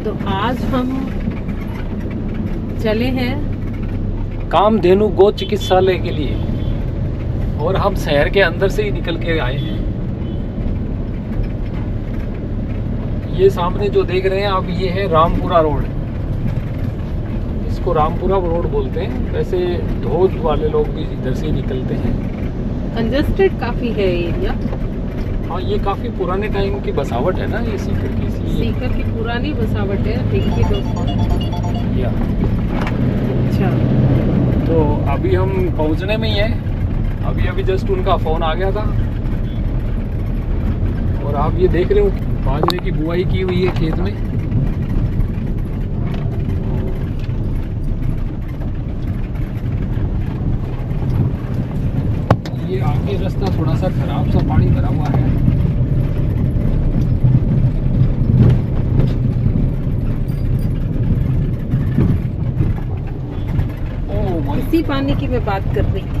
तो आज हम चले हैं कामधेनु गो चिकित्सालय के लिए और हम शहर के अंदर से ही निकल के आए हैं। ये सामने जो देख रहे हैं आप, ये है रामपुरा रोड। इसको रामपुरा रोड बोलते हैं। वैसे धोज वाले लोग भी इधर से ही निकलते हैं। कंजस्टेड काफी है एरिया। हाँ, ये काफी पुराने टाइम की बसावट है ना, ये सीकर की, इसलिए सीकर की पुरानी बसावट है। देखिए दोस्तों। या अच्छा, तो अभी हम पहुंचने में ही हैं। अभी जस्ट उनका फ़ोन आ गया था और आप ये देख रहे हो बाजरे की बुआई की हुई है खेत में। ये आगे रास्ता थोड़ा सा खराब सा, पानी भरा हुआ है। इसी पानी की मैं बात कर रही थी।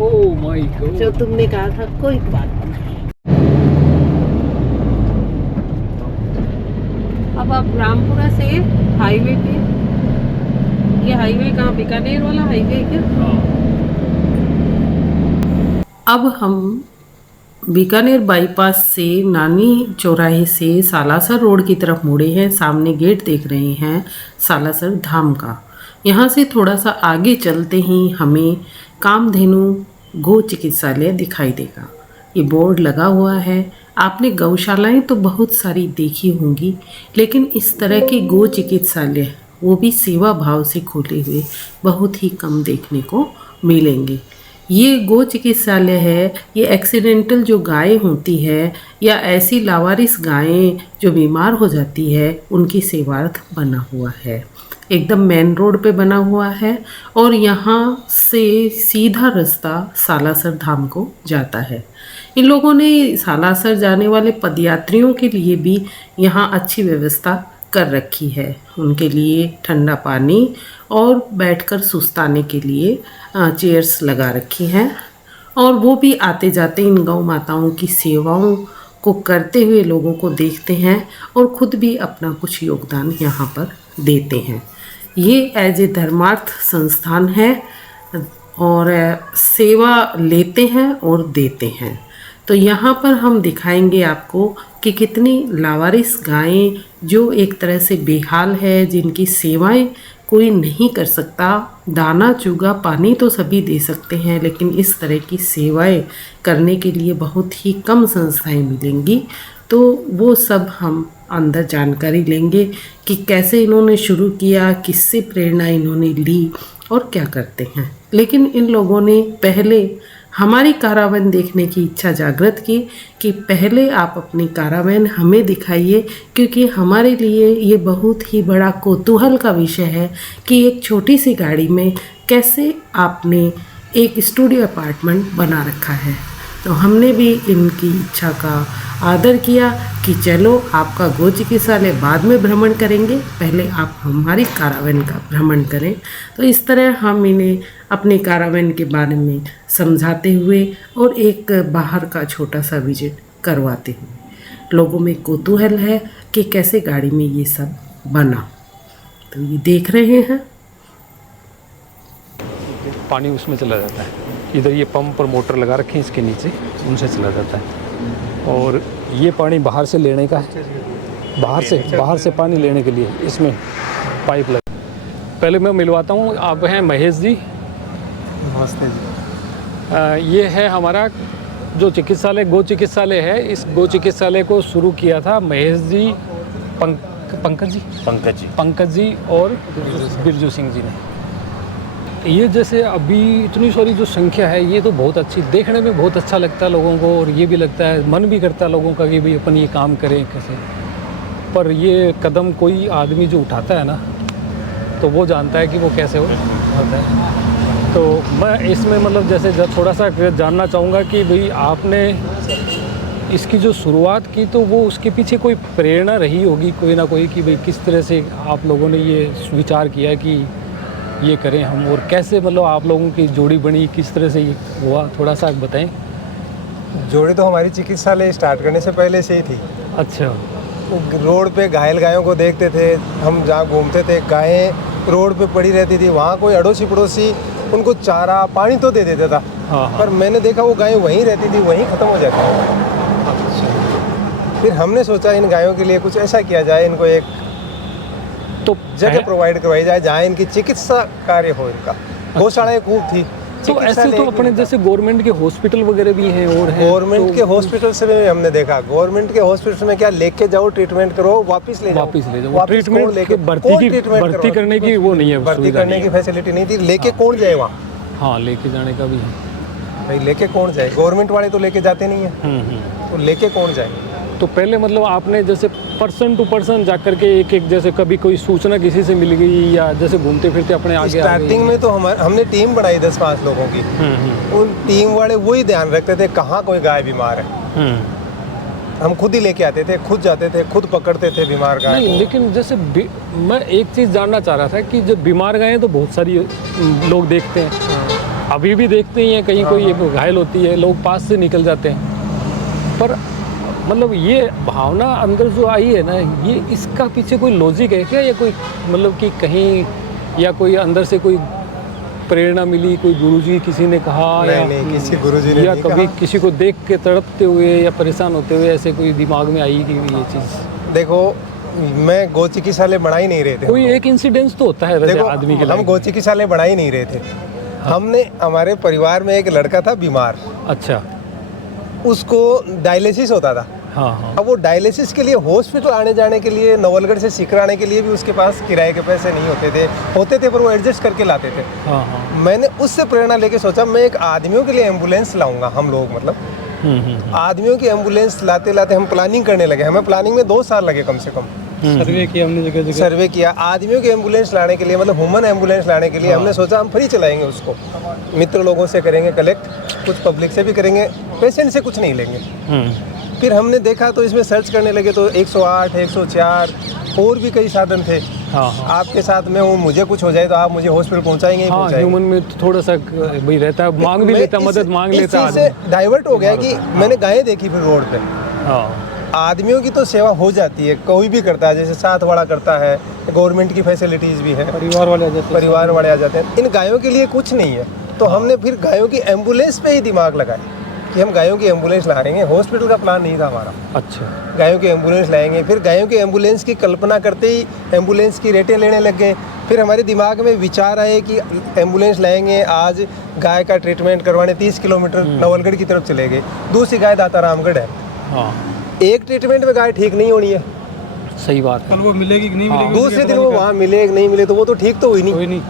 ओह माय गॉड, जो तुमने कहा था कोई बात नहीं। अब आप रामपुरा से हाईवे पे, ये हाईवे कहाँ, बीकानेर वाला हाईवे क्या? अब हम बीकानेर बाईपास से नानी चौराहे से सालासर रोड की तरफ मुड़े हैं। सामने गेट देख रहे हैं सालासर धाम का। यहाँ से थोड़ा सा आगे चलते ही हमें कामधेनु गो चिकित्सालय दिखाई देगा। ये बोर्ड लगा हुआ है। आपने गौशालाएं तो बहुत सारी देखी होंगी, लेकिन इस तरह के गो चिकित्सालय, वो भी सेवा भाव से खोले हुए, बहुत ही कम देखने को मिलेंगे। ये गो चिकित्सालय है, ये एक्सीडेंटल जो गायें होती है या ऐसी लावारिस गायें जो बीमार हो जाती है, उनकी सेवार्थ बना हुआ है। एकदम मेन रोड पे बना हुआ है और यहाँ से सीधा रास्ता सालासर धाम को जाता है। इन लोगों ने सालासर जाने वाले पदयात्रियों के लिए भी यहाँ अच्छी व्यवस्था कर रखी है। उनके लिए ठंडा पानी और बैठकर सुस्ताने के लिए चेयर्स लगा रखी हैं और वो भी आते जाते इन गौ माताओं की सेवाओं को करते हुए लोगों को देखते हैं और खुद भी अपना कुछ योगदान यहाँ पर देते हैं। ये एज ए धर्मार्थ संस्थान है और सेवा लेते हैं और देते हैं। तो यहाँ पर हम दिखाएंगे आपको कि कितनी लावारिस गायें जो एक तरह से बेहाल है, जिनकी सेवाएं कोई नहीं कर सकता। दाना चुगा पानी तो सभी दे सकते हैं, लेकिन इस तरह की सेवाएं करने के लिए बहुत ही कम संस्थाएं मिलेंगी। तो वो सब हम अंदर जानकारी लेंगे कि कैसे इन्होंने शुरू किया, किससे प्रेरणा इन्होंने ली और क्या करते हैं। लेकिन इन लोगों ने पहले हमारी कारावैन देखने की इच्छा जागृत की कि पहले आप अपनी कारावैन हमें दिखाइए, क्योंकि हमारे लिए ये बहुत ही बड़ा कौतूहल का विषय है कि एक छोटी सी गाड़ी में कैसे आपने एक स्टूडियो अपार्टमेंट बना रखा है। तो हमने भी इनकी इच्छा का आदर किया कि चलो आपका गो चिकित्सालय बाद में भ्रमण करेंगे, पहले आप हमारी कारावैन का भ्रमण करें। तो इस तरह हम इन्हें अपनी कारावैन के बारे में समझाते हुए और एक बाहर का छोटा सा विजिट करवाते हुए लोगों में कौतूहल है कि कैसे गाड़ी में ये सब बना। तो ये देख रहे हैं, पानी उसमें चला जाता है। इधर ये पंप और मोटर लगा रखे हैं इसके नीचे, उनसे चला जाता है। और ये पानी बाहर से लेने का है, बाहर से पानी लेने के लिए इसमें पाइप लगा। पहले मैं मिलवाता हूँ। आप हैं महेश जी? नमस्ते जी। ये है हमारा जो चिकित्सालय, गो चिकित्सालय है। इस गो चिकित्सालय को शुरू किया था महेश जी, पंकज जी और बिरजू सिंह जी ने। ये जैसे अभी इतनी सारी जो संख्या है, ये तो बहुत अच्छी, देखने में बहुत अच्छा लगता है लोगों को, और ये भी लगता है, मन भी करता है लोगों का कि भाई अपन ये काम करें कैसे। पर ये कदम कोई आदमी जो उठाता है ना, तो वो जानता है कि वो कैसे होता है। तो मैं इसमें मतलब जैसे थोड़ा सा जानना चाहूँगा कि भाई आपने इसकी जो शुरुआत की, तो वो उसके पीछे कोई प्रेरणा रही होगी कोई ना कोई, कि भाई किस तरह से आप लोगों ने ये विचार किया कि ये करें हम, और कैसे मतलब आप लोगों की जोड़ी बनी, किस तरह से ये हुआ, थोड़ा सा बताएं। जोड़ी तो हमारी चिकित्सालय स्टार्ट करने से पहले से ही थी। अच्छा। रोड पे घायल गायों को देखते थे, हम जहाँ घूमते थे गायें रोड पे पड़ी रहती थी, वहाँ कोई अड़ोसी पड़ोसी उनको चारा पानी तो दे देता था, हाँ, पर मैंने देखा वो गायें वहीं रहती थी, वहीं ख़त्म हो जाती थी। फिर हमने सोचा इन गायों के लिए कुछ ऐसा किया जाए, इनको एक तो जगह प्रोवाइड करवाई जाए जहाँ इनकी चिकित्सा कार्य हो। इनका गौशालाएं खूब थी, तो चिकित्सा ऐसे तो लेकिन अपने जैसे गवर्नमेंट के हॉस्पिटल वगैरह भी हैं और हैं गवर्नमेंट तो के हॉस्पिटल से भी हमने देखा, गवर्नमेंट के हॉस्पिटल में क्या लेके जाओ ट्रीटमेंट करो, वापस ले जाओ, वापस ले जाओ। वापस ट्रीटमेंट कौन लेके भर्ती करने की वो नहीं है, भर्ती सुविधा करने नहीं की है। फैसिलिटी नहीं थी, लेके कौन जाए वहाँ? हाँ, लेके जाने का भी है। भाई लेके कौन जाए? गवर्नमेंट वाले तो लेके जाते नहीं है, तो लेके कौन जाए? तो पहले मतलब आपने जैसे पर्सन टू पर्सन जा करके एक जैसे कभी कोई सूचना किसी से मिल गई या जैसे घूमते फिरते अपने आगे स्टार्टिंग में तो हमने टीम बनाई 10-5 लोगों की, उन टीम वाले वही ध्यान रखते थे कहाँ कोई गाय बीमार है। हम खुद ही लेके आते थे, खुद जाते थे, खुद पकड़ते थे बीमार गाय नहीं, को। लेकिन जैसे मैं एक चीज़ जानना चाह रहा था कि जब बीमार गायें तो बहुत सारी लोग देखते हैं, अभी भी देखते ही हैं, कहीं कोई एक घायल होती है लोग पास से निकल जाते हैं, पर मतलब ये भावना अंदर जो आई है ना, ये इसका पीछे कोई लॉजिक है क्या, या कोई मतलब कि कहीं या कोई अंदर से कोई प्रेरणा मिली, कोई गुरुजी किसी ने कहा नहीं, किसी गुरुजी ने या नहीं कभी कहा। किसी को देख के तड़पते हुए या परेशान होते हुए ऐसे कोई दिमाग में आई कि ये चीज़? देखो, मैं गौ चिकित्सालय बना ही नहीं रहे थे। कोई एक इंसिडेंस तो होता है वैसे देखो, आदमी के हम लिए। गौ चिकित्सालय बना ही नहीं रहे थे। हमने हमारे परिवार में एक लड़का था बीमार, अच्छा, उसको डायलिसिस होता था। हाँ, अब वो डायलिसिस के लिए हॉस्पिटल आने जाने के लिए नवलगढ़ से सीकर आने के लिए भी उसके पास किराए के पैसे नहीं होते थे पर वो एडजस्ट करके लाते थे। हाँ, मैंने उससे प्रेरणा लेके सोचा मैं एक आदमियों के लिए एम्बुलेंस लाऊंगा। हम लोग मतलब आदमियों की एम्बुलेंस लाते लाते हम प्लानिंग करने लगे। हमें प्लानिंग में 2 साल लगे कम से कम। सर्वे किया हमने, जगह सर्वे किया आदमियों की एम्बुलेंस लाने के लिए, मतलब ह्यूमन एम्बुलेंस लाने के लिए। हमने सोचा हम फ्री चलाएंगे उसको, मित्र लोगों से करेंगे कलेक्ट, कुछ पब्लिक से भी करेंगे, पेशेंट से कुछ नहीं लेंगे। फिर हमने देखा तो इसमें सर्च करने लगे तो 108, 104 और भी कई साधन थे। आपके साथ में हूँ, मुझे कुछ हो जाए तो आप मुझे हॉस्पिटल पहुँचाएंगे ही पहुँचाएंगे। ह्यूमन में तो थोड़ा सा भाई रहता है, मांग भी लेता, मदद मांग इस लेता चीज़ से डाइवर्ट हो गया कि मैंने गायें देखी फिर रोड पे। आदमियों की तो सेवा हो जाती है, कोई भी करता है, जैसे साथ वाला करता है, गवर्नमेंट की फैसिलिटीज़ भी है, परिवार वाले आ जाते हैं। इन गायों के लिए कुछ नहीं है, तो हमने फिर गायों की एम्बुलेंस पे ही दिमाग लगाया कि हम गायों की एम्बुलेंस लाएंगे। हॉस्पिटल का प्लान नहीं था हमारा। अच्छा, गायों की एम्बुलेंस लाएंगे। फिर गायों की एम्बुलेंस की कल्पना करते ही एम्बुलेंस की रेटें लेने लग गए। फिर हमारे दिमाग में विचार आए कि एम्बुलेंस लाएंगे, आज गाय का ट्रीटमेंट करवाने 30 किलोमीटर नवलगढ़ की तरफ चले गए। दूसरी गाय दाता रामगढ़ है। एक ट्रीटमेंट में गाय ठीक नहीं होनी है, सही बात है। कल वो मिलेगी कि नहीं मिलेगी, दूसरे दिन वो वहाँ मिले कि नहीं मिले तो वो तो ठीक तो हुई नहीं। कोई नहीं।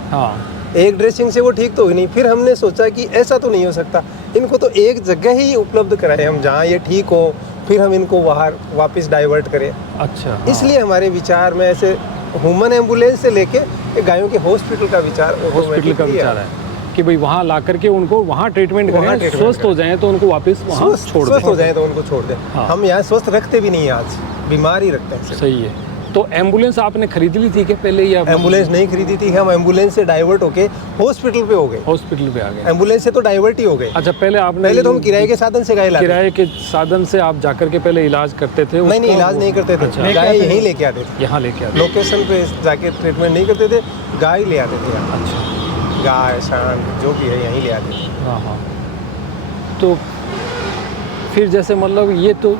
एक ड्रेसिंग से वो ठीक तो हुई नहीं। फिर हमने सोचा कि ऐसा तो नहीं हो सकता, इनको तो एक जगह ही उपलब्ध कराएं हम जहाँ ये ठीक हो, फिर हम इनको बाहर वापस डाइवर्ट करें। अच्छा, इसलिए हमारे विचार में ऐसे ह्यूमन एम्बुलेंस से लेके गायों के हॉस्पिटल का विचार है कि भाई वहाँ ला करके उनको वहाँ ट्रीटमेंट करें, स्वस्थ हो जाएं तो उनको वापस वहाँ छोड़ दें। स्वस्थ हो जाएं तो उनको छोड़ दें। हम यहाँ स्वस्थ रखते भी नहीं हैं, आज बीमार ही रखते हैं। सही है। तो एम्बुलेंस आपने खरीद ली थी कि पहले, या एम्बुलेंस नहीं खरीदी थी, हम एम्बुलेंस से डाइवर्ट होके हॉस्पिटल पे हो गए। हॉस्पिटल पे आ गए, एम्बुलेंस से तो डाइवर्ट ही हो गए। अच्छा, पहले तो हम किराए के साधन से गाय लाते। किराए के साधन से आप जाकर के पहले इलाज करते थे? नहीं, इलाज नहीं करते थे। अच्छा, गाय यहीं लेके आते थे, यहाँ लेके आते। लोकेशन पे जाके ट्रीटमेंट नहीं करते थे, गाय ले आते थे। अच्छा, गाय सांड जो भी है यहीं ले आते थे। हाँ। तो फिर जैसे मतलब ये तो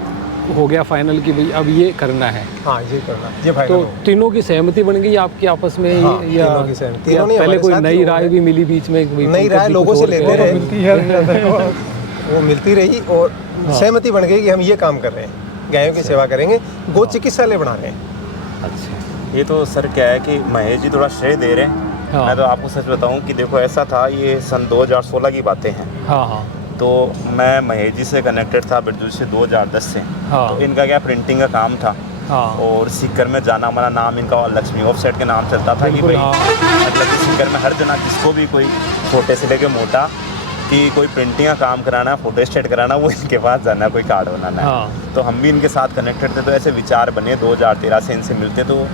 हो गया फाइनल कि भाई अब ये करना है। हाँ, ये करना, ये फाइनल तो हो। तीनों की सहमति बन गई आपकी आपस में? हाँ, या तीनों की सहमति। या तीनों पहले कोई हमारे साथ नई ही राय हो भी मिली बीच में? नई राय लोगों से लेते रहे, मिलती है वो मिलती रही और सहमति बन गई कि हम ये काम कर रहे हैं, गायों की सेवा करेंगे, गौ चिकित्सालय बना रहे हैं। अच्छा, ये तो सर क्या है कि महेश जी थोड़ा श्रेय दे रहे हैं। मैं तो आपको सच बताऊं कि देखो ऐसा था, ये सन 2016 की बातें हैं। हाँ। तो मैं महेश जी से कनेक्टेड था बिरजू से 2010 से। तो इनका क्या प्रिंटिंग का काम था। और सीकर में जाना माना नाम इनका लक्ष्मी ऑफसेट के नाम चलता था कि भाई मतलब कि सीकर में हर जना जिसको भी कोई छोटे से लेके मोटा कि कोई प्रिंटिंग का काम कराना, फोटो स्टेट कराना, वो इनके पास जाना है, कोई कार्ड बनाना है। तो हम भी इनके साथ कनेक्टेड थे। तो ऐसे विचार बने 2013 से इनसे मिलते। तो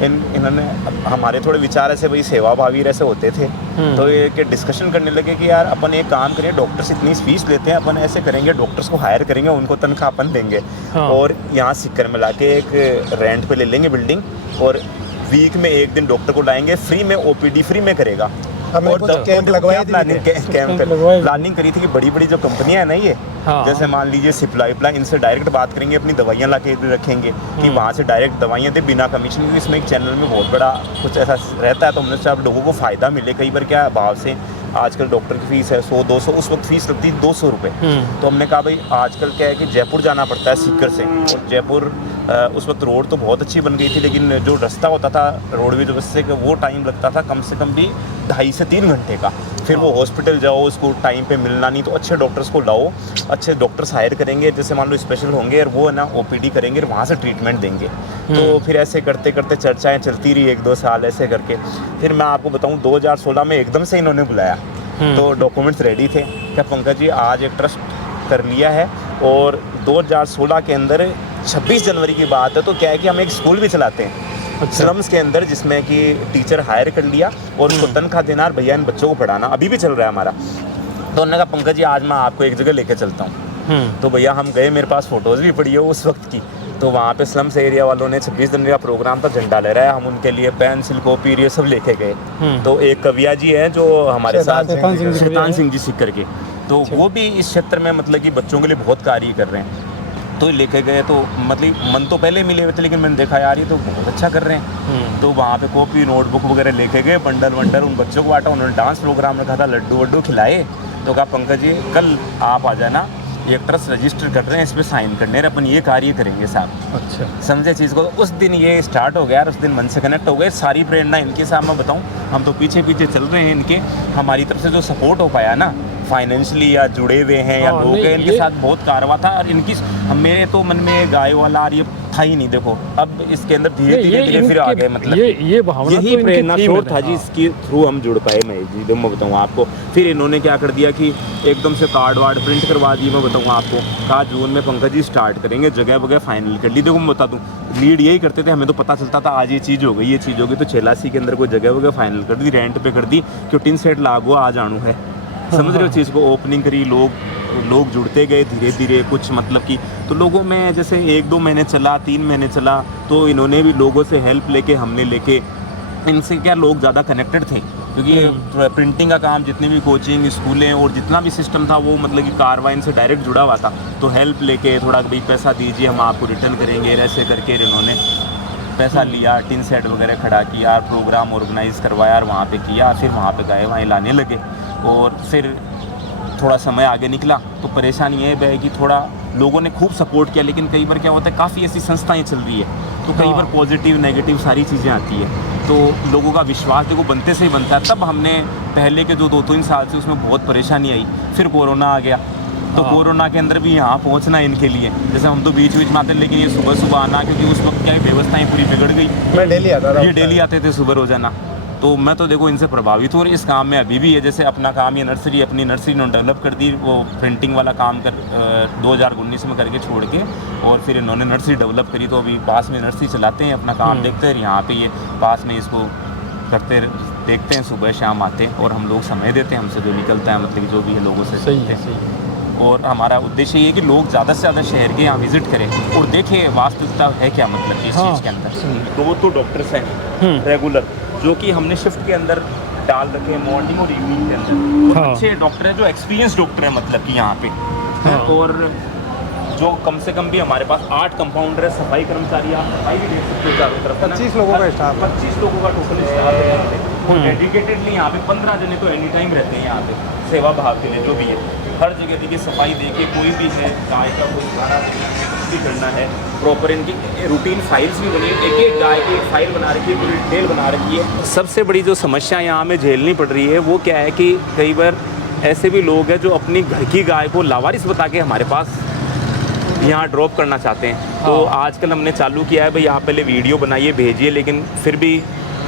इन्होंने हमारे थोड़े विचार ऐसे भाई सेवा भावी ऐसे होते थे, तो ये डिस्कशन करने लगे कि यार अपन एक काम करें, डॉक्टर्स इतनी फीस लेते हैं, अपन ऐसे करेंगे डॉक्टर्स को हायर करेंगे, उनको तनख्वाह अपन देंगे और यहाँ सिक्कर में लाके एक रेंट पे ले लेंगे बिल्डिंग और वीक में एक दिन डॉक्टर को लाएंगे, फ्री में OPD फ्री में करेगा। हमने कुछ कैंप लगवाए थे, प्लानिंग करी थी कि बड़ी बड़ी जो कंपनियां है ना ये, जैसे मान लीजिए सिप्लाई इनसे डायरेक्ट बात करेंगे, अपनी दवाइयाँ ला के रखेंगे कि वहाँ से डायरेक्ट दवाइयाँ दे बिना कमीशन, क्योंकि इसमें एक चैनल में बहुत बड़ा कुछ ऐसा रहता है, तो हमने सोचा लोगों को फ़ायदा मिले। कई बार क्या भाव से आजकल डॉक्टर की फ़ीस है 100-200, उस वक्त फ़ीस लगती है 200 रुपये। तो हमने कहा भाई आजकल क्या है कि जयपुर जाना पड़ता है सीकर से, और जयपुर उस वक्त रोड तो बहुत अच्छी बन गई थी, लेकिन जो रास्ता होता था रोडवेज बस से वो टाइम लगता था कम से कम भी 2.5 से 3 घंटे का। फिर वो हॉस्पिटल जाओ, उसको टाइम पे मिलना नहीं, तो अच्छे डॉक्टर्स को लाओ, अच्छे डॉक्टर्स हायर करेंगे, जैसे मान लो स्पेशल होंगे और वो है ना OPD करेंगे और वहाँ से ट्रीटमेंट देंगे। तो फिर ऐसे करते करते चर्चाएँ चलती रही 1-2 साल ऐसे करके। फिर मैं आपको बताऊँ 2016 में एकदम से इन्होंने बुलाया, तो डॉक्यूमेंट्स रेडी थे, क्या पंकज जी आज एक ट्रस्ट कर लिया है और 2016 के अंदर 26 जनवरी की बात है, तो क्या है कि हम एक स्कूल भी चलाते हैं स्लम्स के अंदर, जिसमें कि टीचर हायर कर लिया और उसको तनख्वाह देना और भैया इन बच्चों को पढ़ाना अभी भी चल रहा है हमारा। तो उन्होंने कहा पंकज जी आज मैं आपको एक जगह लेके चलता हूँ। तो भैया हम गए, मेरे पास फ़ोटोज़ भी पड़ी है उस वक्त की। तो वहाँ पे स्लम्स एरिया वालों ने 26 जनवरी का प्रोग्राम था, झंडा ले रहा है, हम उनके लिए पेंसिल कॉपी ये सब लेके गए। तो एक कविया जी हैं जो हमारे साथ, शैतान सिंह जी सीकर के, तो वो भी इस क्षेत्र में मतलब कि बच्चों के लिए बहुत कार्य कर रहे हैं। तो लेके गए, तो मतलब मन तो पहले मिले हुए थे, लेकिन मैंने देखा यार ये तो बहुत अच्छा कर रहे हैं। तो वहाँ पे कॉपी नोटबुक वगैरह लेके गए, बंडल उन बच्चों को बांटा, उन्होंने डांस प्रोग्राम रखा था, लड्डू वड्डू खिलाए। तो कहा पंकज जी कल आप आ जाना, ये ट्रस्ट रजिस्टर कर रहे हैं, इस पर साइन करने हैं, अपन ये कार्य करेंगे साहब। अच्छा, समझे चीज़ को। तो उस दिन ये स्टार्ट हो गया और उस दिन मन से कनेक्ट हो गए। सारी प्रेरणा इनके साथ मैं बताऊँ, हम तो पीछे पीछे चल रहे हैं इनके, हमारी तरफ से जो सपोर्ट हो पाया ना फाइनेंशियली या जुड़े हुए हैं या लोग हैं, इनके साथ बहुत कारवा था। और इनकी मेरे तो मन में गाय वाला और ये था ही नहीं, देखो अब इसके अंदर धीरे धीरे फिर आ गए, मतलब ये भावना यही तो प्रेरणा शोर था जी, इसके थ्रू हम जुड़ पाए। मैं जी मैं बताऊँ आपको, फिर इन्होंने क्या कर दिया कि एकदम से कार्ड वार्ड प्रिंट करवा दिए। मैं बताऊँ आपको, कहा जून में पंकज जी स्टार्ट करेंगे, जगह वगैरह फाइनल कर ली। देखो मैं बता दूँ, लीड यही करते थे, हमें तो पता चलता था आज ये चीज़ हो गई, ये चीज़ होगी, तो चेलासी के अंदर कोई जगह वगैरह फाइनल कर दी, रेंट पे कर दी, क्यों टिन सेट लागू आ जानू है, समझ रहे हो चीज़ को। ओपनिंग करी, लोग जुड़ते गए धीरे धीरे, कुछ मतलब कि तो लोगों में जैसे 1-2 महीने चला, 3 महीने चला, तो इन्होंने भी लोगों से हेल्प लेके, हमने लेके, इनसे क्या लोग ज़्यादा कनेक्टेड थे, क्योंकि प्रिंटिंग का काम, जितनी भी कोचिंग स्कूलें और जितना भी सिस्टम था वो मतलब कि कारवाइन से डायरेक्ट जुड़ा हुआ था। तो हेल्प लेके थोड़ा भाई पैसा दीजिए हम आपको रिटर्न करेंगे, ऐसे करके इन्होंने पैसा लिया, टिन सेट वगैरह खड़ा किया, प्रोग्राम ऑर्गेनाइज़ करवाया और वहाँ पे किया। फिर वहाँ पे गए, वहीं लाने लगे और फिर थोड़ा समय आगे निकला। तो परेशानी ये है कि थोड़ा लोगों ने खूब सपोर्ट किया, लेकिन कई बार क्या होता है काफ़ी ऐसी संस्थाएं चल रही है, तो कई बार पॉजिटिव नेगेटिव सारी चीज़ें आती है, तो लोगों का विश्वास देखो बनते से ही बनता है। तब हमने पहले के जो 2-3 साल से उसमें बहुत परेशानी आई, फिर कोरोना आ गया, तो कोरोना के अंदर भी यहाँ पहुँचना इनके लिए, जैसे हम तो बीच में आते, लेकिन ये सुबह आना, क्योंकि उस वक्त क्या व्यवस्थाएँ पूरी बिगड़ गई। मैं डेली आता था, ये डेली आते थे सुबह रोजाना। तो मैं तो देखो इनसे प्रभावित हूँ और इस काम में अभी भी है। जैसे अपना काम ये नर्सरी, अपनी नर्सरी इन्होंने डेवलप कर दी, वो प्रिंटिंग वाला काम कर 2019 में करके छोड़ के, और फिर इन्होंने नर्सरी डेवलप करी, तो अभी पास में नर्सरी चलाते हैं, अपना काम देखते हैं। यहाँ पे ये पास में इसको करते देखते हैं, सुबह शाम आते हैं और हम लोग समय देते हैं, हमसे जो निकलता है मतलब जो भी है लोगों से सही है। और हमारा उद्देश्य ये है कि लोग ज़्यादा से ज़्यादा शहर के यहाँ विजिट करें और देखें वास्तविकता है क्या, मतलब इस चीज़ के अंदर। 2 तो डॉक्टर्स हैं रेगुलर, जो कि हमने शिफ्ट के अंदर डाल रखे हैं, मॉर्निंग और इवनिंग के अंदर। अच्छे डॉक्टर हैं, जो एक्सपीरियंस डॉक्टर हैं, मतलब कि यहाँ पे। और जो कम से कम भी हमारे पास 8 कंपाउंडर है, सफाई कर्मचारी, आप सफाई भी देख सकते हो चारों तरफ। 25 लोगों का स्टाफ, 25 लोगों का टोटल स्टाफ है यहाँ पे। और डेडिकेटेडली यहाँ पे 15 जने तो एनी टाइम रहते हैं यहाँ पे, सेवा भाव के लिए जो भी है। हर जगह देखिए सफाई देखिए, कोई भी है गाय का कोई खाना देना है, कुछ भी करना है, प्रॉपर इनकी रूटीन फाइल्स भी बनी है, एक गाय की एक फाइल बना रखी है, पूरी डिटेल बना रखी है। सबसे बड़ी जो समस्या यहाँ हमें झेलनी पड़ रही है वो क्या है कि कई बार ऐसे भी लोग हैं जो अपनी घर की गाय को लावारिस बता के हमारे पास यहाँ ड्रॉप करना चाहते हैं। तो आजकल हमने चालू किया है भाई आप पहले वीडियो बनाइए भेजिए, लेकिन फिर भी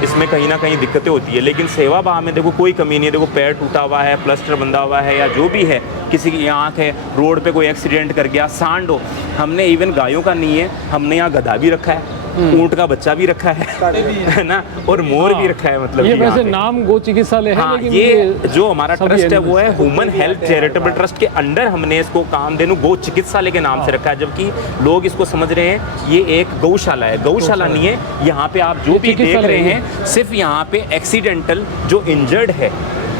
इसमें कहीं ना कहीं दिक्कतें होती है। लेकिन सेवा भाव में देखो कोई कमी नहीं है, देखो पैर टूटा हुआ है, प्लास्टर बंधा हुआ है, या जो भी है, किसी की आँख है, रोड पे कोई एक्सीडेंट कर गया, सांड हो, हमने इवन गायों का नहीं है, हमने यहाँ गधा भी रखा है, ऊंट का बच्चा भी रखा है ना, और मोर भी रखा है। मतलब ये कि यहाँ वैसे पे। नाम गो चिकित्सालय है, हाँ, लेकिन ये जो हमारा सभी ट्रस्ट है वो है animals human health charitable trust के अंडर हमने इसको कामधेनु गो चिकित्सालय के नाम से रखा है, जबकि लोग इसको समझ रहे हैं ये एक गौशाला है। गौशाला नहीं है, यहाँ पे आप जो ये भी देख चिकित्सालय रहे है। हैं सिर्फ यहाँ पे एक्सीडेंटल जो इंजर्ड है,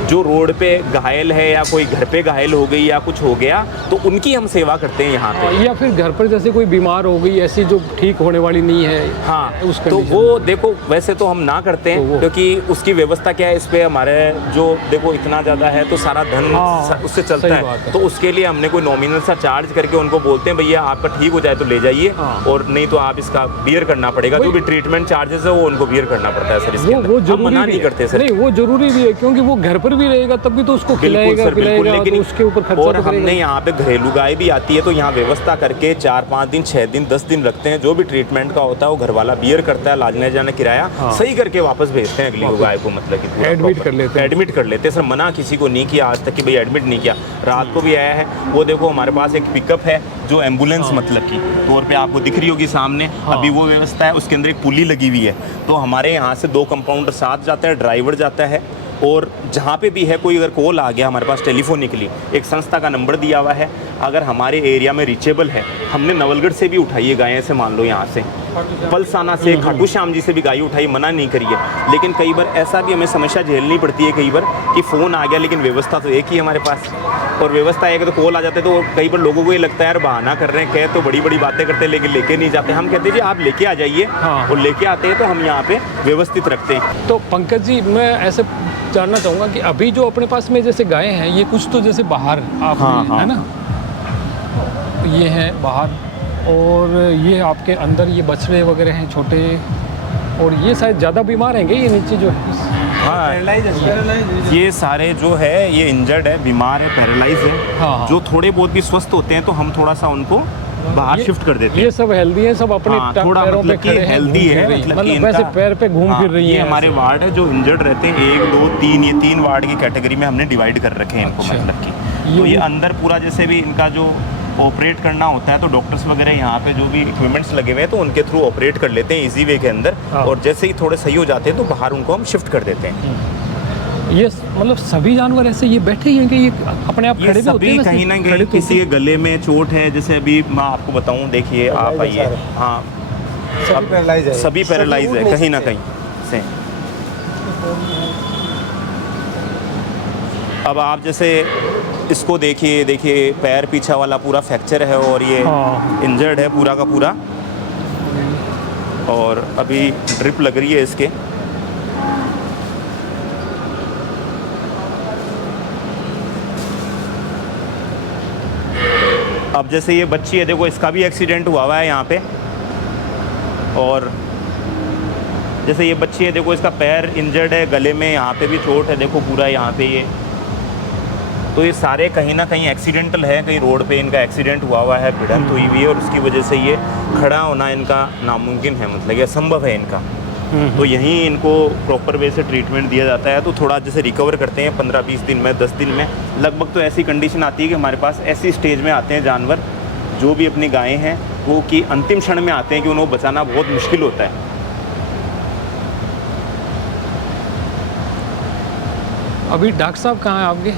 जो रोड पे घायल है या कोई घर पे घायल हो गई या कुछ हो गया, तो उनकी हम सेवा करते हैं यहाँ पे। या फिर घर पर जैसे कोई बीमार हो गई ऐसी जो ठीक होने वाली नहीं है, हाँ, उस तो condition वो देखो वैसे तो हम ना करते हैं, तो वो- क्योंकि उसकी व्यवस्था क्या है, इस पे हमारे जो देखो इतना ज़्यादा है तो सारा धन हाँ, उससे चलता सही है, बात है। तो उसके लिए हमने कोई नॉमिनल सा चार्ज करके उनको बोलते हैं भैया आपका ठीक हो जाए तो ले जाइए, हाँ। और नहीं तो आप इसका बियर करना पड़ेगा। जो भी ट्रीटमेंट चार्जेस है वो उनको बियर करना पड़ता है सर। इसके वो अंदर हम जरूरी मना भी नहीं है। करते सर। नहीं, वो जरूरी भी है, क्योंकि वो घर पर भी रहेगा तब भी तो उसको बिल्कुल खिलाएगा सर, बिल्कुल। पिलाएगा, लेकिन तो उसके ऊपर खर्चा और तो हमने करेगा। यहाँ पे घरेलू गाय भी आती है, तो यहाँ व्यवस्था करके 4-5 दिन 6 दिन 10 दिन रखते हैं। जो भी ट्रीटमेंट का होता है वो घर वाला बियर करता है, लाने जाने किराया सही करके वापस भेजते हैं अगली को गाय को। मतलब कि पूरा एडमिट proper कर लेते हैं। एडमिट कर लेते हैं सर। मना किसी को नहीं किया आज तक कि भाई एडमिट नहीं किया। रात को भी आया है, वो देखो हमारे पास एक पिकअप है जो एम्बुलेंस मतलब की तौर पे आपको दिख रही होगी सामने। अभी वो व्यवस्था है, उसके अंदर एक पुली लगी हुई है, तो हमारे यहाँ से 2 कंपाउंडर साथ जाता है, ड्राइवर जाता है, और जहाँ पे भी है कोई अगर कॉल आ गया हमारे पास टेलीफोनिकली, एक संस्था का नंबर दिया हुआ है, अगर हमारे एरिया में रीचेबल है, हमने नवलगढ़ से भी उठाई है गायें, से मान लो यहाँ से पलसाना से, खाटू श्याम जी से भी गाय उठाई, मना नहीं करिए। लेकिन कई बार ऐसा भी हमें समस्या झेलनी पड़ती है कई बार कि फ़ोन आ गया लेकिन व्यवस्था तो एक ही है हमारे पास, और व्यवस्था है कि तो कॉल आ जाते हैं, तो कई बार लोगों को ये लगता है यार बहाना कर रहे हैं, कह तो बड़ी बड़ी बातें करते हैं लेकिन लेके नहीं जाते। हम कहते हैं जी आप लेके आ जाइए, हाँ। और लेके आते हैं तो हम यहाँ पे व्यवस्थित रखते हैं। तो पंकज जी, मैं ऐसे जानना चाहूँगा कि अभी जो अपने पास में जैसे गायें हैं, ये कुछ तो जैसे बाहर आप हाँ। है ना, ये है बाहर, और ये आपके अंदर ये बछड़े वगैरह हैं छोटे, और ये शायद ज़्यादा बीमार हैं ये नीचे जो है। हाँ, ये सारे जो है ये इंजर्ड है, बीमार है, पैरालाइज है। हाँ। जो थोड़े बहुत भी स्वस्थ होते हैं तो हम थोड़ा सा उनको बाहर शिफ्ट कर देते हैं। ये सब हेल्दी हैं, सब अपने हाँ, थोड़ा पैरों मतलब पे कि खड़े हैं, हेल्दी घूम है, फिर रही हैं। मतलब कि मतलब वैसे इनका- पैर पे घूम फिर रही ये हैं हमारे ऐसे। वार्ड है जो इंजर्ड रहते हैं, 1 2 3, ये 3 वार्ड की कैटेगरी में हमने डिवाइड कर रखे हैं इनको। अच्छा। मतलब कि तो ये अंदर पूरा जैसे भी इनका जो ऑपरेट करना होता है तो डॉक्टर्स वगैरह यहाँ पे जो भी इक्विपमेंट्स लगे हुए हैं तो उनके थ्रू ऑपरेट कर लेते हैं इजी वे के अंदर, हाँ। और जैसे ही थोड़े सही हो जाते हैं तो बाहर उनको हम शिफ्ट कर देते हैं। ये मतलब सभी जानवर ऐसे ये बैठे ही हैं कि ये अपने आप ये खड़े भी होते हैं सभी वैसे? कहीं ना खड़े कहीं तो किसी के गले में चोट है, जैसे अभी मैं आपको बताऊं, देखिए आप आइए, हाँ सभी पैरालाइज है, सभी पैरालाइज उठ है नहीं कहीं ना सकते। कहीं से। अब आप जैसे इसको देखिए पैर पीछा वाला पूरा फ्रैक्चर है और ये हाँ। इंजर्ड है पूरा का पूरा, और अभी ड्रिप लग रही है इसके। अब जैसे ये बच्ची है, देखो इसका भी एक्सीडेंट हुआ है यहाँ पे, और जैसे ये बच्ची है, देखो इसका पैर इंजर्ड है, गले में यहाँ पे भी चोट है, देखो पूरा यहाँ पे ये। तो ये सारे कहीं ना कहीं एक्सीडेंटल है, कहीं रोड पे इनका एक्सीडेंट हुआ है, भिड़ंत हुई हुई है, और उसकी वजह से ये खड़ा होना इनका नामुमकिन है, मतलब ये असंभव है इनका। तो यहीं इनको प्रॉपर वे से ट्रीटमेंट दिया जाता है, तो थोड़ा जैसे रिकवर करते हैं 15-20 दिन में, 10 दिन में लगभग। तो ऐसी कंडीशन आती है कि हमारे पास ऐसी स्टेज में आते हैं जानवर जो भी अपनी गायें हैं वो कि अंतिम क्षण में आते हैं कि उन्हें बचाना बहुत मुश्किल होता है। अभी डॉक्टर साहब कहाँ हैं आपके?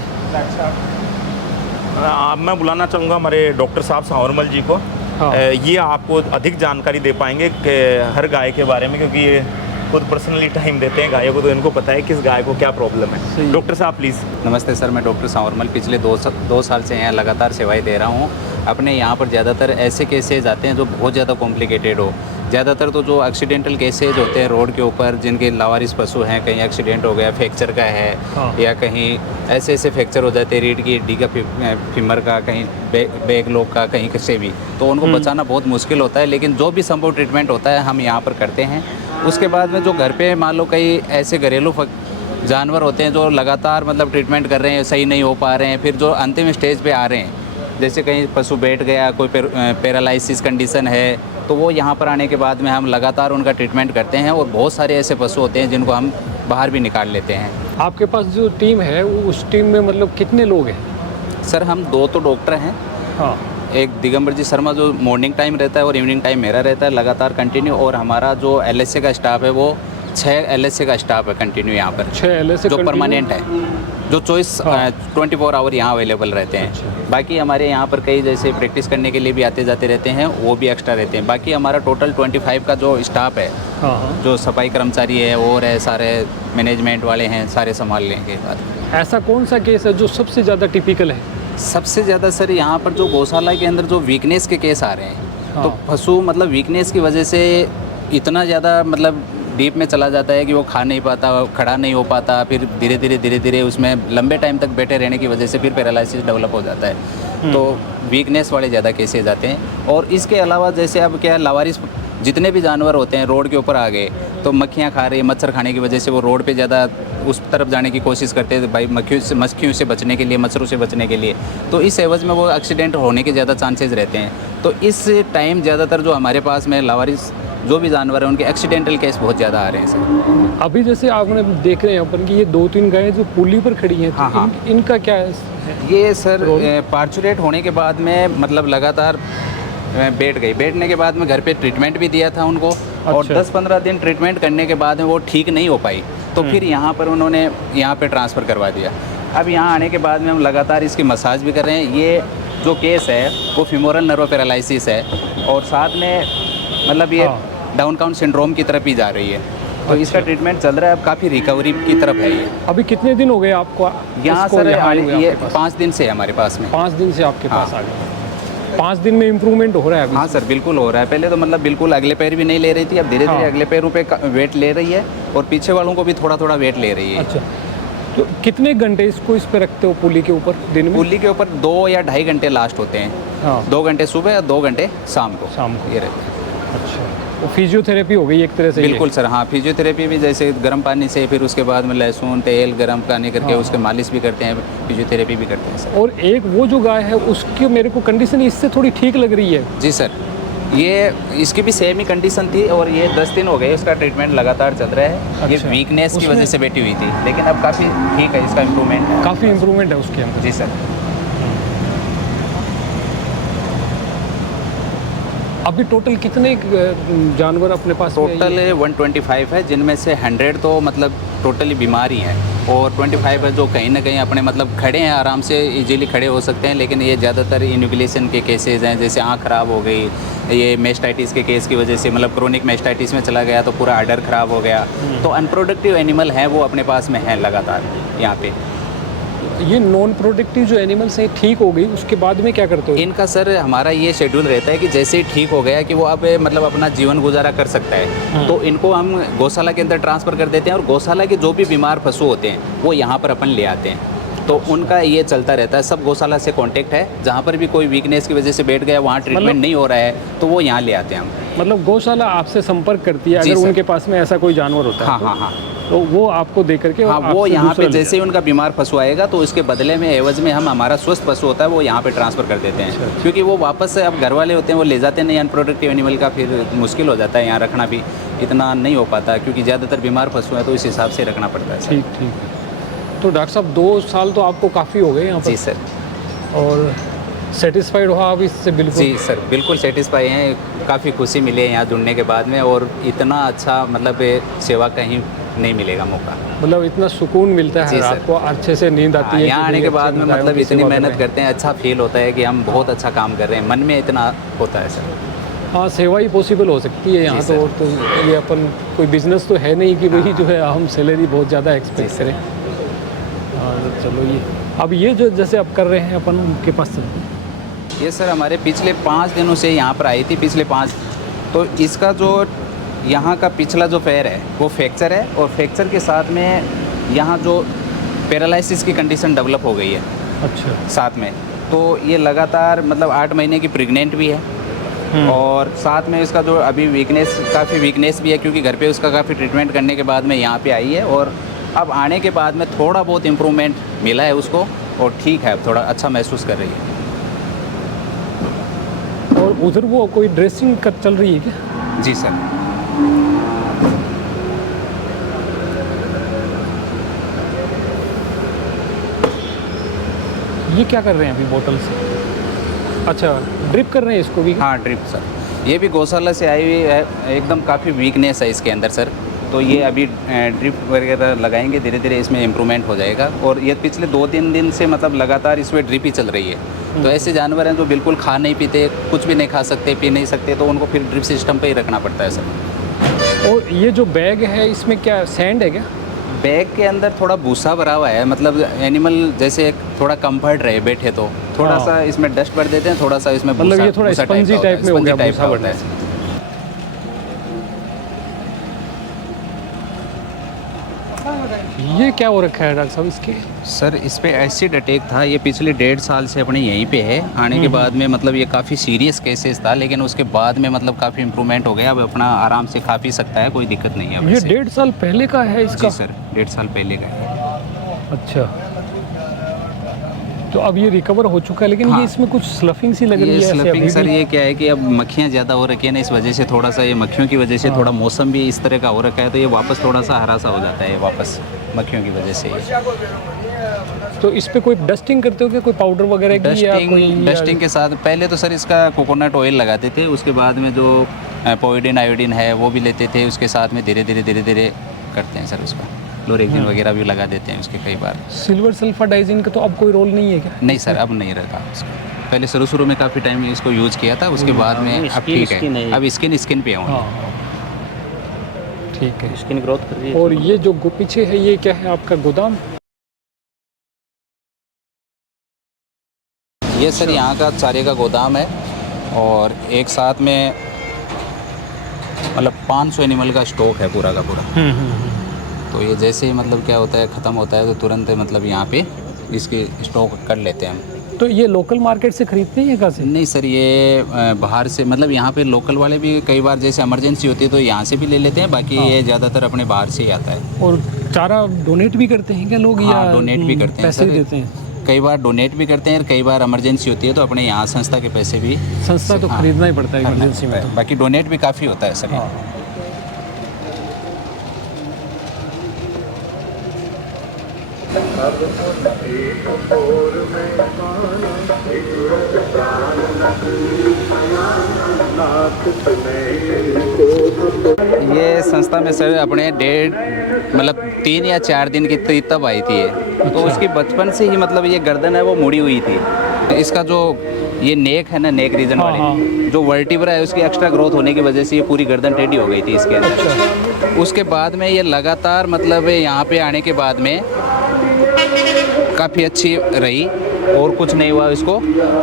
अब मैं बुलाना चाहूँगा हमारे डॉक्टर साहब सांवरमल जी को। हाँ। ये आपको अधिक जानकारी दे पाएंगे कि हर गाय के बारे में, क्योंकि ये खुद पर्सनली टाइम देते हैं गायों को, तो इनको पता है किस गाय को क्या प्रॉब्लम है। डॉक्टर साहब प्लीज़। नमस्ते सर, मैं डॉक्टर सांवरमल पिछले 2 साल से यहाँ लगातार सेवाएं दे रहा हूँ। अपने यहाँ पर ज़्यादातर ऐसे केसेज आते हैं जो बहुत ज़्यादा कॉम्प्लिकेटेड हो। ज़्यादातर तो जो एक्सीडेंटल केसेज होते हैं रोड के ऊपर, जिनके लावारिस पशु हैं, कहीं एक्सीडेंट हो गया, फ्रैक्चर का है, हाँ। या कहीं ऐसे फ्रैक्चर हो जाते हैं रीढ़ की हड्डी का, फीमर का, कहीं बैक लोग का, कहीं किसी भी, तो उनको बचाना बहुत मुश्किल होता है। लेकिन जो भी संभव ट्रीटमेंट होता है हम यहाँ पर करते हैं। उसके बाद में जो घर पे मान लो कई ऐसे घरेलू जानवर होते हैं जो लगातार मतलब ट्रीटमेंट कर रहे हैं, सही नहीं हो पा रहे हैं, फिर जो अंतिम स्टेज पे आ रहे हैं, जैसे कहीं पशु बैठ गया, कोई पैरालिसिस कंडीशन है, तो वो यहाँ पर आने के बाद में हम लगातार उनका ट्रीटमेंट करते हैं। और बहुत सारे ऐसे पशु होते हैं जिनको हम बाहर भी निकाल लेते हैं। आपके पास जो टीम है उस टीम में मतलब कितने लोग हैं? सर हम 2 तो डॉक्टर हैं, हाँ। एक दिगंबर जी शर्मा जो मॉर्निंग टाइम रहता है और इवनिंग टाइम मेरा रहता है लगातार कंटिन्यू, और हमारा जो LSA का स्टाफ है वो 6 LSA का स्टाफ है कंटिन्यू यहाँ पर, 6 LSA जो परमानेंट है, जो 24 आवर यहाँ अवेलेबल रहते हैं। बाकी हमारे यहाँ पर कई जैसे प्रैक्टिस करने के लिए भी आते जाते रहते हैं, वो भी एक्स्ट्रा रहते हैं। बाकी हमारा टोटल 25 का जो स्टाफ है, जो सफाई कर्मचारी है और है सारे मैनेजमेंट वाले हैं, सारे संभाल लेंगे बाद। ऐसा कौन सा केस है जो सबसे ज़्यादा टिपिकल है? सबसे ज़्यादा सर यहाँ पर जो गौशाला के अंदर जो वीकनेस के केस आ रहे हैं, तो पशु मतलब वीकनेस की वजह से इतना ज़्यादा मतलब डीप में चला जाता है कि वो खा नहीं पाता, खड़ा नहीं हो पाता, फिर धीरे धीरे उसमें लंबे टाइम तक बैठे रहने की वजह से फिर पैरालिसिस डेवलप हो जाता है। तो वीकनेस वाले ज़्यादा केसेज आते हैं। और इसके अलावा जैसे अब क्या लावारिस जितने भी जानवर होते हैं रोड के ऊपर आ गए, तो मक्खियाँ खा रही है, मच्छर खाने की वजह से वो रोड पे ज़्यादा उस तरफ जाने की कोशिश करते हैं भाई, मक्खियों से बचने के लिए, मच्छरों से बचने के लिए। तो इस एवज में वो एक्सीडेंट होने के ज़्यादा चांसेस रहते हैं। तो इस टाइम ज़्यादातर जो हमारे पास में लावारिस जो भी जानवर हैं उनके एक्सीडेंटल केस बहुत ज़्यादा आ रहे हैं सर। अभी जैसे आपने देख रहे हैं अपन कि ये 2-3 गायें जो पुली पर खड़ी हैं, हाँ, तो हाँ। इनका क्या है? ये सर पार्चुरेट होने के बाद में मतलब लगातार बैठने के बाद में घर पे ट्रीटमेंट भी दिया था उनको, और 10-15 दिन ट्रीटमेंट करने के बाद में वो ठीक नहीं हो पाई, तो फिर यहाँ पर उन्होंने यहाँ पे ट्रांसफ़र करवा दिया। अब यहाँ आने के बाद में हम लगातार इसकी मसाज भी कर रहे हैं। ये जो केस है वो फीमोरल नर्व पैरालिसिस है, और साथ में मतलब ये डाउन काउंट सिंड्रोम की तरफ ही जा रही है। तो इसका ट्रीटमेंट चल रहा है, अब काफ़ी रिकवरी की तरफ है ये। अभी कितने दिन हो गए आपको यहाँ सर ये 5 दिन से है हमारे पास में। 5 दिन से आपके पास आ गए। 5 दिन में इम्प्रूवमेंट हो रहा है अभी? हाँ सर, बिल्कुल हो रहा है। पहले तो मतलब बिल्कुल अगले पैर भी नहीं ले रही थी, अब धीरे धीरे अगले पैरों पे वेट ले रही है, और पीछे वालों को भी थोड़ा थोड़ा वेट ले रही है। अच्छा, तो कितने घंटे इसको इस पे रखते हो पुली के ऊपर दिन में? पुली के ऊपर 2 या 2.5 घंटे लास्ट होते हैं। हाँ। 2 घंटे सुबह या 2 घंटे शाम को ये रहते हैं। अच्छा, वो फिजियोथेरेपी हो गई एक तरह से? बिल्कुल सर, हाँ। फिजियोथेरेपी भी जैसे गर्म पानी से, फिर उसके बाद में लहसुन तेल गर्म पानी करके उसके मालिश भी करते हैं, फिजियोथेरेपी भी करते हैं सर। और एक वो जो गाय है उसकी मेरे को कंडीशन इससे थोड़ी ठीक लग रही है। जी सर, ये इसकी भी सेम ही कंडीशन थी, और ये 10 दिन हो गए इसका ट्रीटमेंट लगातार चल रहा है। अच्छा, ये वीकनेस की वजह से बैठी हुई थी, लेकिन अब काफ़ी ठीक है, इसका इम्प्रूवमेंट है, काफ़ी इम्प्रूवमेंट है उसके अंदर। जी सर। अभी टोटल कितने जानवर अपने पास? टोटल 125 है, जिनमें से 100 तो मतलब टोटली बीमार ही हैं, और 25 है जो कहीं ना कहीं अपने मतलब खड़े हैं, आराम से इजीली खड़े हो सकते हैं। लेकिन ये ज़्यादातर इन्यूगुलेशन के केसेस हैं, जैसे आँख ख़राब हो गई, ये मेस्टाइटिस के केस की वजह से मतलब क्रोनिक मेस्टाइटिस में चला गया तो पूरा आर्डर ख़राब हो गया। तो अनप्रोडक्टिव एनिमल हैं वो अपने पास में हैं लगातार यहाँ पे। ये नॉन प्रोडक्टिव जो एनिमल्स हैं ठीक हो गई, उसके बाद में क्या करते हो? इनका सर हमारा ये शेड्यूल रहता है कि जैसे ही ठीक हो गया कि वो अब मतलब अपना जीवन गुजारा कर सकता है, तो इनको हम गौशाला के अंदर ट्रांसफ़र कर देते हैं, और गौशाला के जो भी बीमार पशु होते हैं वो यहाँ पर अपन ले आते हैं। तो उनका ये चलता रहता है, सब गौशाला से कांटेक्ट है, जहाँ पर भी कोई वीकनेस की वजह से बैठ गया, वहाँ ट्रीटमेंट नहीं हो रहा है, तो वो यहाँ ले आते हैं हम। मतलब गौशाला आपसे संपर्क करती है अगर उनके पास में ऐसा कोई जानवर होता है? हाँ हाँ हाँ, तो वो आपको दे करके हाँ, वो यहाँ पे जैसे ही उनका बीमार पशु आएगा तो उसके बदले में एवज में हम हमारा स्वस्थ पशु होता है वो यहाँ पे ट्रांसफ़र कर देते हैं। क्योंकि वो वापस से अब घर वाले होते हैं वो ले जाते नहीं, अनप्रोडक्टिव एनिमल का फिर मुश्किल हो जाता है, यहाँ रखना भी इतना नहीं हो पाता, क्योंकि ज़्यादातर बीमार पशु हैं, तो इस हिसाब से रखना पड़ता है। ठीक ठीक। तो डॉक्टर साहब 2 साल तो आपको काफ़ी हो गए यहाँ पर? जी सर। और सेटिस्फाइड हो आप इससे? बिल्कुल जी सर, बिल्कुल सेटिस्फाई हैं, काफ़ी खुशी मिली है यहाँ जुड़ने के बाद में, और इतना अच्छा मतलब सेवा कहीं नहीं मिलेगा मौका। मतलब इतना सुकून मिलता है रात को, अच्छे से नींद आती है यहाँ आने के बाद में, मतलब इतनी मेहनत करते हैं, अच्छा फील होता है कि हम बहुत अच्छा काम कर रहे हैं, मन में इतना होता है सर। हाँ, सेवा ही पॉसिबल हो सकती है यहाँ तो। और तो ये अपन कोई बिजनेस तो है नहीं कि वही जो है हम सैलरी बहुत ज़्यादा एक्सपेक्ट करें। हाँ चलो, ये अब ये जो जैसे अब कर रहे हैं अपन उनके पास, ये सर हमारे पिछले 5 दिनों से यहाँ पर आई थी, पिछले 5, तो इसका जो यहाँ का पिछला जो पैर है वो फ्रैक्चर है, और फ्रैक्चर के साथ में यहाँ जो पैरालिसिस की कंडीशन डेवलप हो गई है। अच्छा। साथ में तो ये लगातार मतलब 8 महीने की प्रेग्नेंट भी है, और साथ में इसका जो अभी वीकनेस, काफ़ी वीकनेस भी है, क्योंकि घर पे उसका काफ़ी ट्रीटमेंट करने के बाद में यहाँ पे आई है, और अब आने के बाद में थोड़ा बहुत इम्प्रूवमेंट मिला है उसको, और ठीक है, थोड़ा अच्छा महसूस कर रही है। और उधर वो कोई ड्रेसिंग कर चल रही है क्या? जी सर। ये क्या कर रहे हैं अभी बोतल से? अच्छा, ड्रिप कर रहे हैं इसको भी? हाँ ड्रिप सर, ये भी गौशाला से आई हुई है, एकदम काफ़ी वीकनेस है इसके अंदर सर, तो ये अभी ड्रिप वगैरह लगाएंगे, धीरे धीरे इसमें इम्प्रूवमेंट हो जाएगा। और ये पिछले 2-3 दिन से मतलब लगातार इसमें ड्रिप ही चल रही है। तो ऐसे जानवर हैं जो बिल्कुल खा नहीं पीते, कुछ भी नहीं खा सकते, पी नहीं सकते, तो उनको फिर ड्रिप सिस्टम पे ही रखना पड़ता है सर। और ये जो बैग है इसमें क्या सैंड है क्या? बैग के अंदर थोड़ा भूसा भरा हुआ है, मतलब एनिमल जैसे थोड़ा कंफर्ट रहे बैठे तो थोड़ा सा इसमें डस्ट भर देते हैं, थोड़ा सा इसमें मतलब ये थोड़ा स्पंजी टाइप में हो गया, भूसा होता है। ये क्या हो रखा है डॉक्टर साहब इसके? सर इस पे एसिड अटैक था, ये पिछले 1.5 साल से अपने यहीं पे है। आने के बाद में मतलब ये काफ़ी सीरियस केसेस था, लेकिन उसके बाद में मतलब काफ़ी इम्प्रूवमेंट हो गया, अब अपना आराम से खा पी सकता है, कोई दिक्कत नहीं है। ये 1.5 साल पहले का है इसका? जी सर, 1.5 साल पहले का है। अच्छा, तो अब ये रिकवर हो चुका है, लेकिन हाँ। ये इसमें कुछ स्लफिंग सी लग रही है। स्लफिंग सर ये क्या है कि अब मक्खियाँ ज़्यादा हो रखी है ना, इस वजह से थोड़ा सा, ये मक्खियों की वजह से थोड़ा मौसम भी इस तरह का हो रखा है, तो ये वापस थोड़ा सा हरा सा हो जाता है, वापस मक्खियों की वजह से। तो इस पे कोई डस्टिंग करते हो क्या, कोई पाउडर वगैरह की या कोई? डस्टिंग के साथ पहले तो सर इसका कोकोनट ऑयल लगाते थे, उसके बाद में जो पोइडिन आयोडीन है वो भी लेते थे, उसके साथ में धीरे धीरे करते हैं सर उसका। क्लोरेक्टिन वगैरह भी लगा देते हैं उसके कई बार। सिल्वर सल्फर डाइजिन का तो अब कोई रोल नहीं है क्या? नहीं सर, अब नहीं रहता उसका। पहले शुरू में काफ़ी टाइम इसको यूज़ किया था, उसके बाद में अब ठीक है, अब स्किन पे आऊँ। ठीक है, स्किन ग्रोथ कर रही है। और ये जो पीछे है ये क्या है आपका गोदाम? ये सर यहाँ का चारे का गोदाम है, और एक साथ में मतलब 500 एनिमल का स्टॉक है पूरा का पूरा। तो ये जैसे ही मतलब क्या होता है ख़त्म होता है तो तुरंत मतलब यहाँ पे इसके स्टॉक कर लेते हैं हम। तो ये लोकल मार्केट से खरीदते हैं कहाँ से? नहीं सर, ये बाहर से, मतलब यहाँ पे लोकल वाले भी कई बार जैसे इमरजेंसी होती है तो यहाँ से भी ले लेते हैं, बाकी ये ज़्यादातर अपने बाहर से ही आता है। और चारा डोनेट भी करते हैं क्या लोग? हाँ, या डोनेट भी करते हैं पैसे सर, देते हैं? कई बार डोनेट भी करते हैं, और कई बार इमरजेंसी होती है तो अपने यहाँ संस्था के पैसे भी, संस्था तो खरीदना ही पड़ता है इमरजेंसी में तो। बाकी डोनेट भी काफ़ी होता है सर। ये संस्था में सर अपने 3 या 4 दिन की तब आई थी ये। तो उसकी बचपन से ही मतलब ये गर्दन है वो मुड़ी हुई थी। इसका जो ये नेक है ना, नेक रीजन वाली जो वर्टिब्रा है उसकी एक्स्ट्रा ग्रोथ होने की वजह से ये पूरी गर्दन टेढ़ी हो गई थी इसके अंदर। उसके बाद में ये लगातार मतलब यहाँ पे आने के बाद में काफ़ी अच्छी रही, और कुछ नहीं हुआ इसको।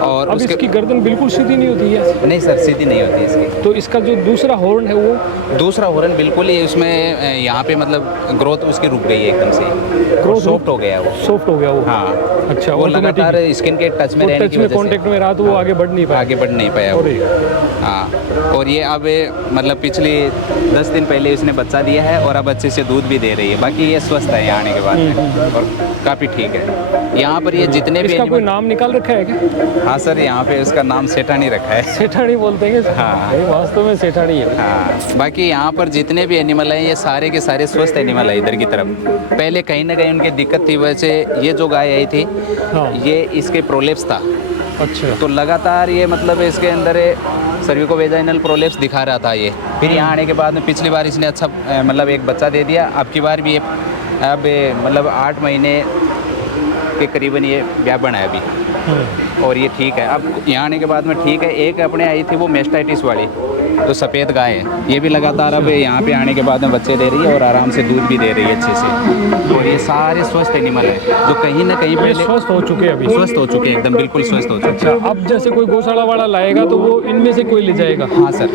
और अब इसकी गर्दन बिल्कुल सीधी नहीं होती है? नहीं सर, सीधी नहीं होती इसकी। तो इसका जो दूसरा हॉर्न है वो? दूसरा हॉर्न बिल्कुल ही उसमें यहाँ पे मतलब ग्रोथ उसकी रुक गई है एकदम से, ग्रोथ सॉफ्ट हो गया वो। सॉफ्ट हो गया वो? हाँ। अच्छा, वो लगातार स्किन के टच में रहने की वजह से, कांटेक्ट में रहा तो वो आगे बढ़ नहीं पाया? आगे बढ़ नहीं पाया वो। हाँ, और ये अब मतलब पिछले 10 दिन पहले उसने बच्चा दिया है, और अब अच्छे से दूध भी दे रही है। बाकी ये स्वस्थ है यहाँ आने के बाद में, और काफ़ी ठीक है। यहाँ पर ये जितने भी इसका कोई नाम निकाल रखा है क्या? हाँ सर, यहाँ पे उसका नाम सेठानी रखा है। सेठानी बोलते हैं? हाँ, ये वास्तव में सेठानी है। हाँ, बाकी यहाँ पर जितने भी एनिमल हैं ये सारे के सारे स्वस्थ एनिमल है इधर की तरफ। पहले कहीं ना कहीं उनकी दिक्कत थी, वैसे ये जो गाय आई थी ये इसके प्रोलेप्स था। अच्छा। तो लगातार ये मतलब इसके अंदर सर्विकोवेजाइनल प्रोलेप्स दिखा रहा था ये। फिर यहाँ आने के बाद में पिछली बार इसने अच्छा मतलब एक बच्चा दे दिया, अब की बार भी ये अब मतलब 8 महीने के करीबन ये व्यापन है अभी, और ये ठीक है। अब यहाँ आने के बाद में ठीक है। एक अपने आई थी वो मेस्टाइटिस वाली, तो सफ़ेद गाय है, ये भी लगातार अब यहाँ पे आने के बाद में बच्चे दे रही है, और आराम से दूध भी दे रही है अच्छे से। और ये सारे स्वस्थ एनिमल है जो कहीं ना कहीं पहले स्वस्थ हो चुके हैं, अभी स्वस्थ हो चुके हैं, एकदम बिल्कुल स्वस्थ हो चुके हैं। अब जैसे कोई गौशाला वाला लाएगा तो वो इनमें से कोई ले जाएगा? हाँ सर,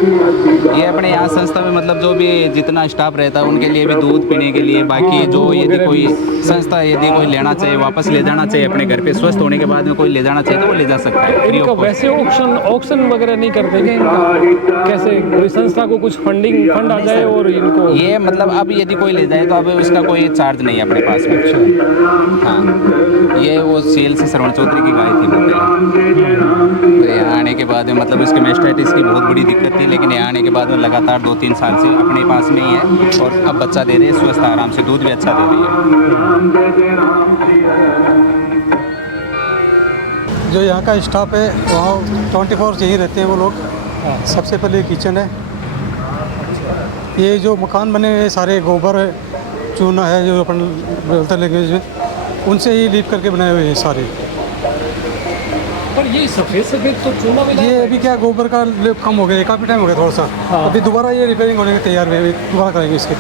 ये अपने यहाँ संस्था में मतलब जो भी जितना स्टाफ रहता है उनके लिए भी दूध पीने के लिए, बाकी जो यदि कोई संस्था यदि कोई लेना चाहिए, वापस ले जाना चाहिए अपने घर पे, स्वस्थ होने के बाद में कोई ले जाना चाहिए तो वो ले जा सकता है। इनका वैसे ऑक्शन वगैरह नहीं करते क्या इनका? कैसे कोई संस्था को कुछ फंड आ जाए और इनको ये मतलब अब यदि कोई ले जाए तो अब उसका कोई चार्ज नहीं है अपने पास में। हाँ, ये वो सीएल से श्रवण चौधरी की गाय थी पहले। तो यहाँ आने के बाद में मतलब उसके मेस्टाइटिस की बहुत बड़ी दिक्कत थी, लेकिन यहाँ आने के बाद में लगातार 2-3 साल से अपने पास में ही है, और अब बच्चा दे रही है स्वस्थ, आराम से दूध भी अच्छा दे रही है। जो यहाँ का स्टाफ है वहाँ 24 यहीं रहते हैं वो लोग। सबसे पहले किचन है। ये जो मकान बने हुए सारे गोबर चूना है जो अपन बोलते लैंग्वेज में, उनसे ही लीप करके बनाए हुए हैं सारे। पर ये सफ़ेद तो चूना मिला ये अभी क्या गोबर का लेप कम हो गया, काफ़ी टाइम हो गया थोड़ा सा। अभी दोबारा ये रिपेयरिंग होने के तैयार हुए, दोबारा करेंगे इसके।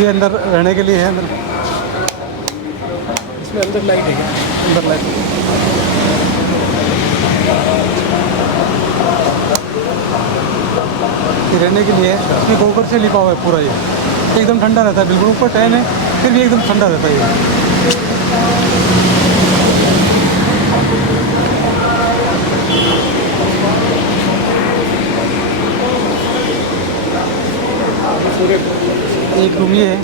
ये अंदर रहने के लिए है। अंदर इसमें अंदर लाइट है क्या? अंदर लाइट ये रहने के लिए है। इसमें गोबर से लिपा हुआ है पूरा। ये एकदम ठंडा रहता है, बिल्कुल ऊपर टैन है फिर भी एकदम ठंडा रहता है ये। एक रूम ये है।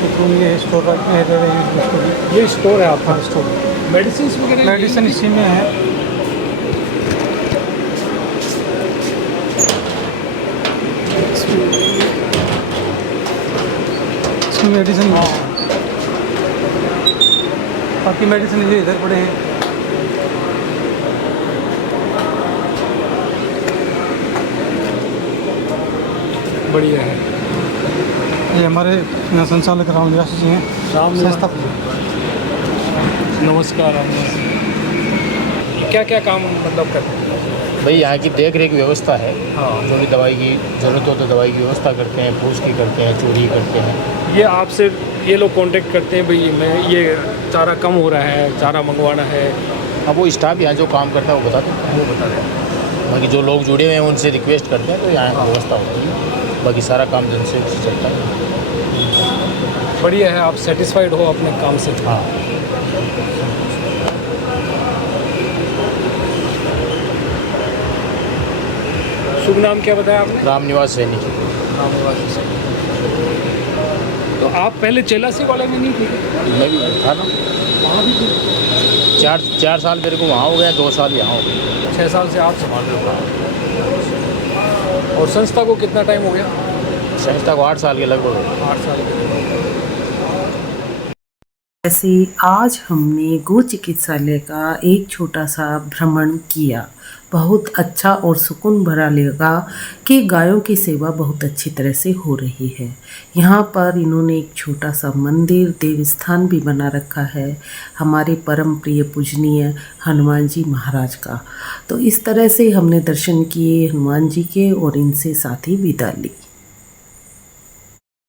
एक रूम ये स्टोर रखते हैं। ये स्टोर है आपका? स्टोर मेडिसिन वगैरह? मेडिसिन इसी में है। इसमें मेडिसिन, बाकी मेडिसिन ये इधर पड़े हैं। बढ़िया है। ये हमारे यहाँ संचालक राम निवास जी हैं। संस्था नमस्कार। क्या क्या काम मतलब करते हैं? भाई यहाँ की देख रेख व्यवस्था है। हाँ। जो भी दवाई की ज़रूरत हो तो दवाई की व्यवस्था करते हैं, पूछ की करते हैं, चोरी करते हैं। ये आपसे ये लोग कांटेक्ट करते हैं भाई मैं ये चारा कम हो रहा है, चारा मंगवाना है? अब वो स्टाफ यहाँ जो काम करता है वो बता देता है। वो बता दें। बाकी जो लोग जुड़े हुए हैं उनसे रिक्वेस्ट करते हैं तो यहाँ व्यवस्था होती है। बाकी सारा काम जन से चलता है। बढ़िया है, आप सेटिस्फाइड हो अपने काम से? हाँ। शुभ नाम क्या बताया आपने? राम निवास सैनी। राम निवास सैनी। तो आप पहले चेलासी वाले में नहीं थे? मैं भी था ना, वहाँ भी थे? 4 साल मेरे को वहाँ हो गया, 2 साल यहाँ हो गया। 6 साल से आप संभाल रहे हो। और संस्था को कितना टाइम हो गया? संस्था को 8 साल के लगभग हो गए। 8 साल के। जैसे आज हमने गो चिकित्सालय का एक छोटा सा भ्रमण किया, बहुत अच्छा और सुकून भरा लगा कि गायों की सेवा बहुत अच्छी तरह से हो रही है। यहाँ पर इन्होंने एक छोटा सा मंदिर देव स्थान भी बना रखा है हमारे परम प्रिय पूजनीय हनुमान जी महाराज का। तो इस तरह से हमने दर्शन किए हनुमान जी के और इनसे साथ ही विदा ली।